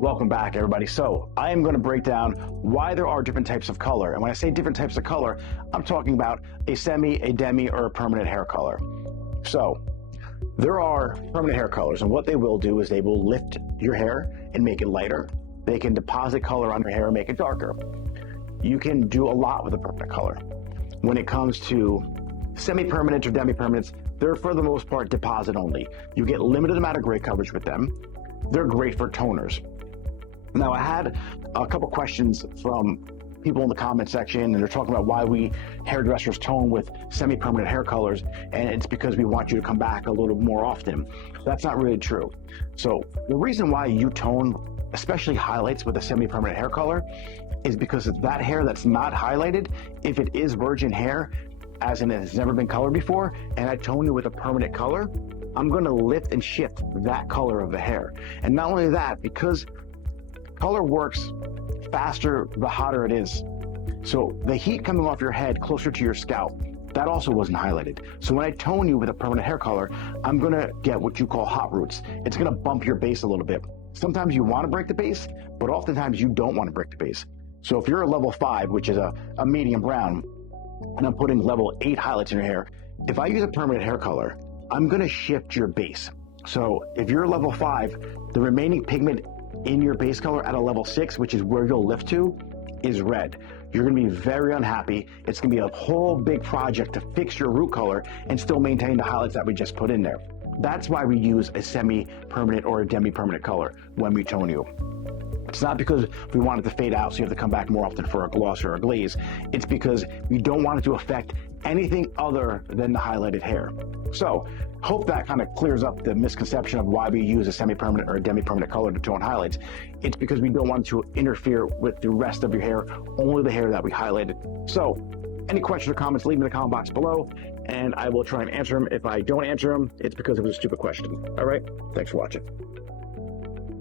Welcome back, everybody. So I am going to break down why there are different types of color. And when I say different types of color, I'm talking about a semi, a demi, or a permanent hair color. So there are permanent hair colors, and what they will do is they will lift your hair and make it lighter. They can deposit color on your hair and make it darker. You can do a lot with a permanent color. When it comes to semi-permanent or demi-permanents, they're for the most part deposit only. You get limited amount of gray coverage with them. They're great for toners. Now, I had a couple questions from people in the comment section, and they're talking about why we hairdressers tone with semi-permanent hair colors, and it's because we want you to come back a little more often. That's not really true. So the reason why you tone, especially highlights with a semi-permanent hair color, is because that hair that's not highlighted, if it is virgin hair, as in it's never been colored before, and I tone it with a permanent color, I'm going to lift and shift that color of the hair. And not only that, because color works faster the hotter it is. So the heat coming off your head closer to your scalp, that also wasn't highlighted. So when I tone you with a permanent hair color, I'm gonna get what you call hot roots. It's gonna bump your base a little bit. Sometimes you wanna break the base, but oftentimes you don't wanna break the base. So if you're a level 5, which is a medium brown, and I'm putting level 8 highlights in your hair, if I use a permanent hair color, I'm gonna shift your base. So if you're level 5, the remaining pigment in your base color at a level 6, which is where you'll lift to, is red. You're gonna be very unhappy. It's gonna be a whole big project to fix your root color and still maintain the highlights that we just put in there. That's why we use a semi-permanent or a demi-permanent color when we tone you. It's not because we want it to fade out so you have to come back more often for a gloss or a glaze. It's because we don't want it to affect anything other than the highlighted hair. So, hope that kind of clears up the misconception of why we use a semi-permanent or a demi-permanent color to tone highlights. It's because we don't want to interfere with the rest of your hair, only the hair that we highlighted. So, any questions or comments, leave them in the comment box below, and I will try and answer them. If I don't answer them, it's because it was a stupid question. All right? Thanks for watching.